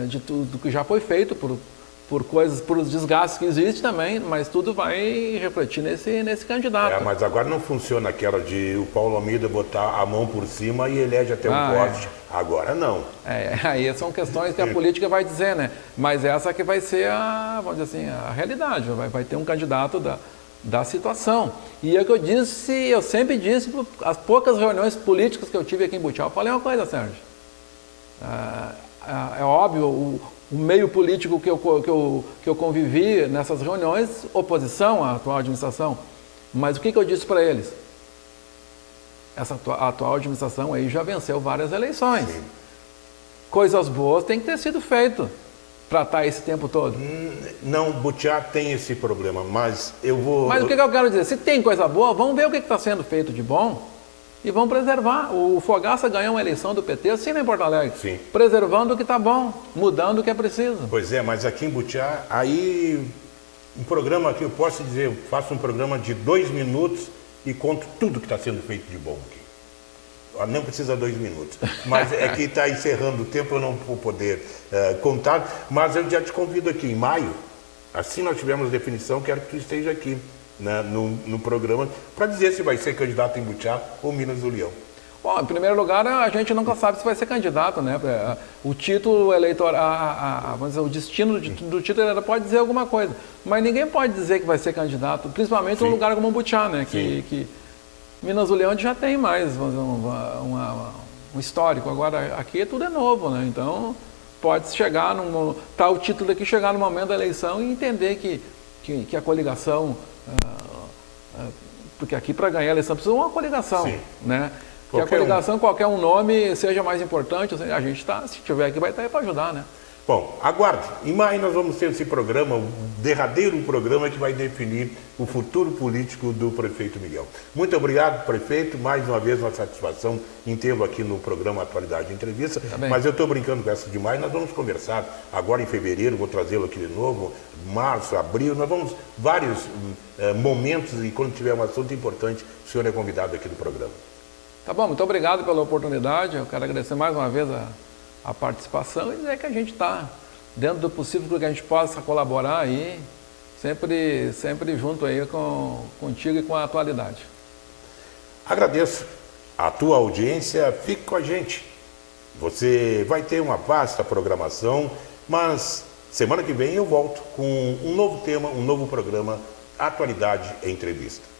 de tudo que já foi feito, por os desgastes que existem também, mas tudo vai refletir nesse candidato. Mas agora não funciona aquela de o Paulo Almeida botar a mão por cima e elege até um poste. Agora não. Aí são questões que a política vai dizer, né? Mas essa que vai ser vamos dizer assim, a realidade. Vai ter um candidato da situação. E é o que eu sempre disse, as poucas reuniões políticas que eu tive aqui em Butiá, eu falei uma coisa, Sérgio. É óbvio, o meio político que eu convivi nessas reuniões, oposição à atual administração. Mas o que eu disse para eles? A atual administração aí já venceu várias eleições. Sim. Coisas boas têm que ter sido feito para estar esse tempo todo. Não, Butiá tem esse problema, mas eu vou... Mas o que eu quero dizer? Se tem coisa boa, vamos ver o que está sendo feito de bom e vamos preservar. O Fogaça ganhou uma eleição do PT, assim em Porto Alegre. Sim. Preservando o que está bom, mudando o que é preciso. Pois é, mas aqui em Butiá, aí um programa que eu posso dizer, eu faço um programa de 2 minutos e conto tudo que está sendo feito de bom aqui. Não precisa 2 minutos, mas é que está encerrando o tempo, eu não vou poder contar, mas eu já te convido aqui em maio, assim nós tivemos definição, quero que tu esteja aqui, né, no programa, para dizer se vai ser candidato em Butiá ou Minas do Leão. Bom, em primeiro lugar, a gente nunca sabe se vai ser candidato, né? O título eleitoral, vamos dizer, o destino do título ainda pode dizer alguma coisa, mas ninguém pode dizer que vai ser candidato, principalmente num lugar como Butiá, né? Que Minas do Leão já tem mais um histórico, agora aqui tudo é novo, né? Então pode chegar o título aqui, chegar no momento da eleição e entender que a coligação, porque aqui para ganhar a eleição precisa uma coligação, Sim. né? Que a coligação, qualquer um nome seja mais importante, a gente se tiver aqui vai estar aí para ajudar, né? Bom, aguarde. Em maio nós vamos ter esse programa, o derradeiro programa que vai definir o futuro político do prefeito Miguel. Muito obrigado, prefeito. Mais uma vez, uma satisfação em tê-lo aqui no programa Atualidade Entrevista. Mas eu estou brincando com essa demais. Nós vamos conversar agora em fevereiro, vou trazê-lo aqui de novo, março, abril. Nós vamos vários momentos e quando tiver um assunto importante, o senhor é convidado aqui do programa. Tá bom, muito obrigado pela oportunidade. Eu quero agradecer mais uma vez a participação e dizer que a gente está dentro do possível para que a gente possa colaborar aí, sempre junto aí contigo e com a atualidade. Agradeço a tua audiência, fique com a gente. Você vai ter uma vasta programação, mas semana que vem eu volto com um novo tema, um novo programa, Atualidade Entrevista.